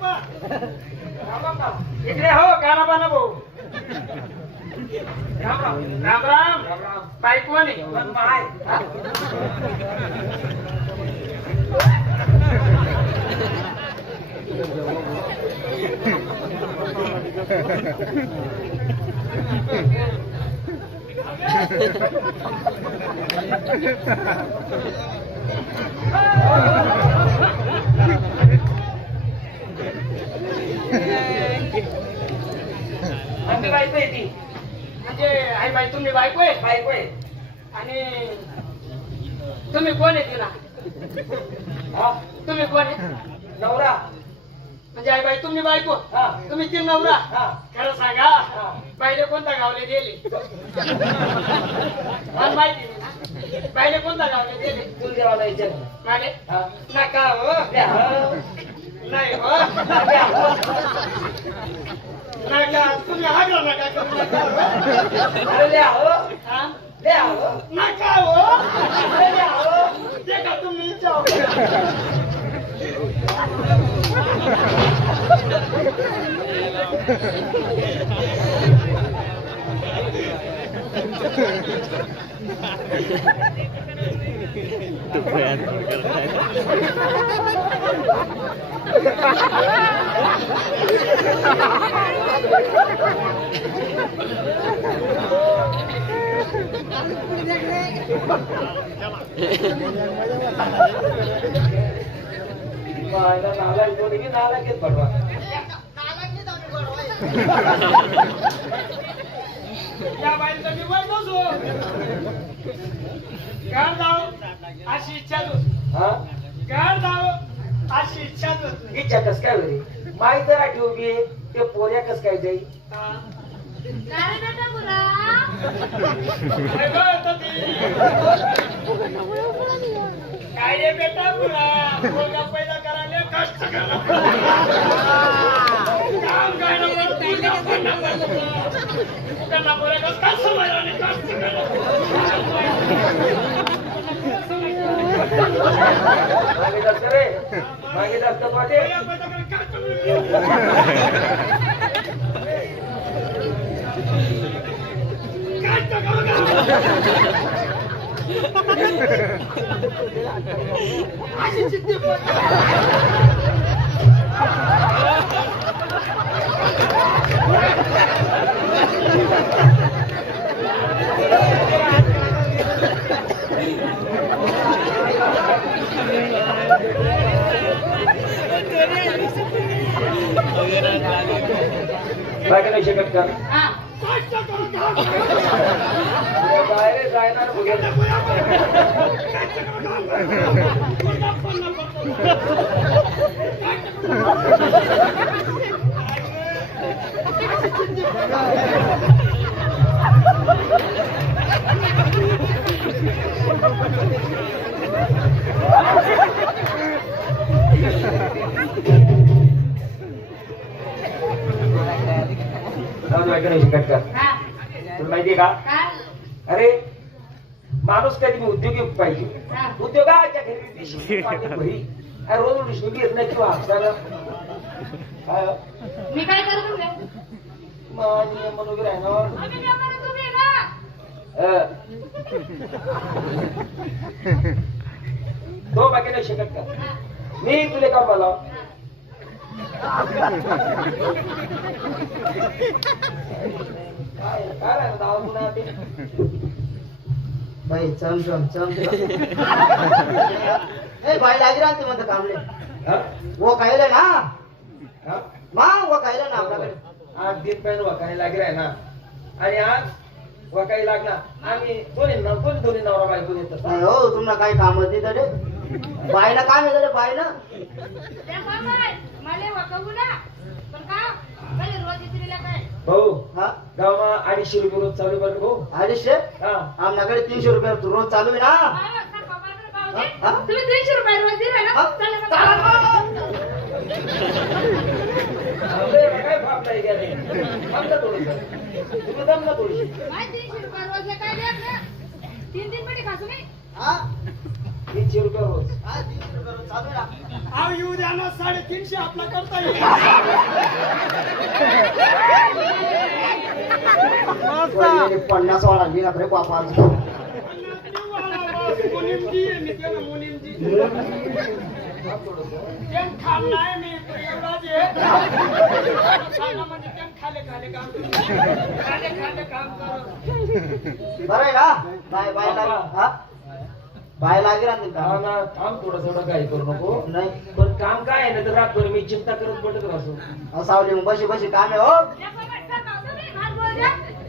बाप्पा इकडे हो गाणाबाना भाऊ राम राम राम राम बाई कोण आहे माय आमची बायको आहे ती म्हणजे आई बाई तुम्ही बायको आहे आणि तुम्ही कोण आहे तिला तुम्ही कोण आहे नवरा म्हणजे आई बाई तुम्ही बायको तुम्ही ती नवरा खरं सांगा बाईले कोणता गावले गेले मला माहिती नाही ना बाईले कोणता गावले गेले तुला देवाला विचार माले नका हो नाही हो नका तुम्ही आग्रह नका करू नका अरे द्या हो नका हो द्या हो ते का तुम्ही विचार नाला बोलेगी नाला के पड़वा या बाईला मी वर बसू गाड जाऊ अशी इच्छा गाड जाऊ अशी इच्छा इच्छा कस काय बरी माई जरा ठेवली ते पोऱ्या कस काय जाई काय रे बेटा मुलगा पैदा करायला कष्ट काम काय त्यांना बोलायला काय समजलं कष्ट रे मागे जास्त पाहिजे अशी चित्ती बाकी नाही शकत का बाहेर जायणार माहितीये का अरे माणूस कधी उद्योगी पाहिजे उद्योगाच्या घरी रोज येत नाही किंवा हप्त्याला मी काय करू वगैरे आहे ना तो बाकी नाही शकत का मी तुले का मला काय बाई चम बाई लागी राहते म्हणत कामले वो खायला ना वो खायला ना आपल्याकडे 8 दिन पहिले वकाई लागी राह ना आणि आज वकाई लागणार आम्ही दोन्ही नवरा बायको येतात हो तुम्हाला काही काम होते तर बाईला काम येतं बाईला भाऊ गावा 250 रुपये रोज चालू बरं भाऊ 250 आमच्याकडे 300 रुपये रोज चालू आहे ना तुम्ही 300 रुपये रोज दिले ना काय भाप नाही गेले तुम्ही दम ना थोडीशी 300 रुपये रोज काय 3 दिन मध्ये खासू नाही 300 रुपये रोज. हा 300 रुपये रोज चालू आहे ना. अहो येऊ द्या ना 350 आपला करता येईल. पहिले 50 वाला लिहा रे बापा. मुनिमजी आहे मी त्याला मुनिमजी. तेम खाल्लाय मी प्रयोगराज आहे. खाणं म्हणजे तेम खाले खाले काम खाले खाले काम कर. बरं आहे ना. बाय बाय लाग हा बाय लागेल ना तुला. हा ना, थांब थोडं काही करू नको. नाही पण काम काय आहे ना, तर रातभर मी चिंता करत बसत राहतो. सावली मग बशी बशी काम आहे हो.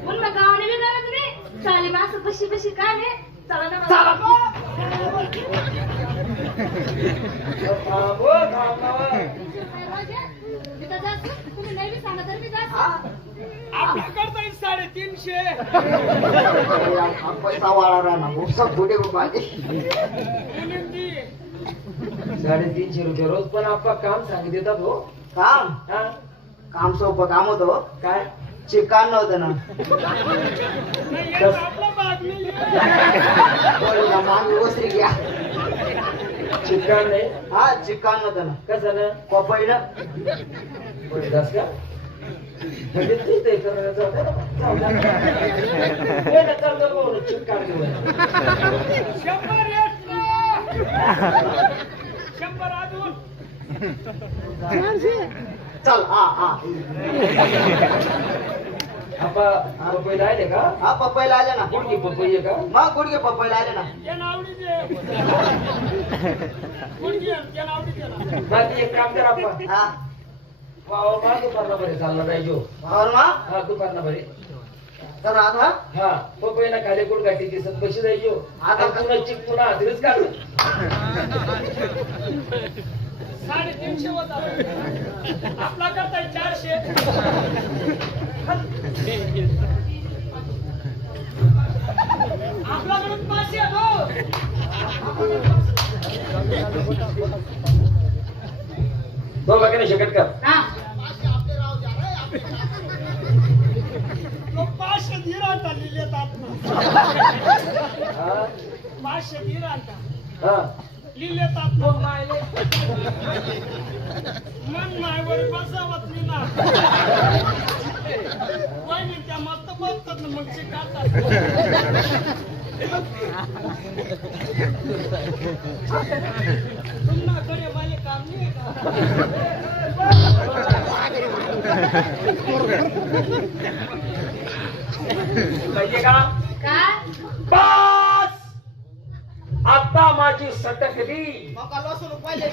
म्हणलं गावाने बी करा तुम्ही चालेल मग असं बशी बशी काय नाही चला ना चला मला. थांब हो, थांब ना. मी तर जास्त तुम्ही नाही बी सांगा तर मी जास्त आपला करता येईल 350. हा पैसा वाढा राहणार भुकसा फुटे माझे. मुनिमजी 350 रुपये रोज. पण आपण काम सांगित देतात हो. काम हा काम सोपं काम होतं हो. काय चिकान नव्हतं ना. नाही याचा आपला भाग नाही. पोरीला मागे वस्त्री घ्या. चिकन नाही. हा चिकान नव्हतं ना. कसं ना पपईला जास्त का म्हणजे तू ते करायचं होतं ना. चालतं बघू चिकन घेऊन. 100 येतलं. 100 अजून. चल हा हा पपई राहिले का? हा पपईला आले ना. कोणती पपई आहे का? मग गुडघे पपईला आले ना. त्याला आवडीचे. कोणती आहे? त्याला आवडीचे ना. बाकी एक काम कर आपण. हा वावर मा दुपारला बरे चालला पाहिजे. भावर मा हा दुपारला बरे. तर आता हा पपईला खाली गुड गाठी दिसत पैसे जायचो. आता पुन्हा चिक पुन्हा हातरीच काढ. 350 होता. आपला करता येईल 400. आपल्याकडून 500 आहे भाऊ. तो बाकी शकत कर. हा तो 500 धीरांता लिहिलेत आपण. हा 500 धीरांता हा लिहिलेत आपण. मन मायवर बसावत मी ना. वहिनी त्या मस्त बसतात ना मग शिकातात. तुम्हाला कडे माझे काम नाही का? पाहिजे का? काय बस आता माझी सटक दी. मग लसूण पहिले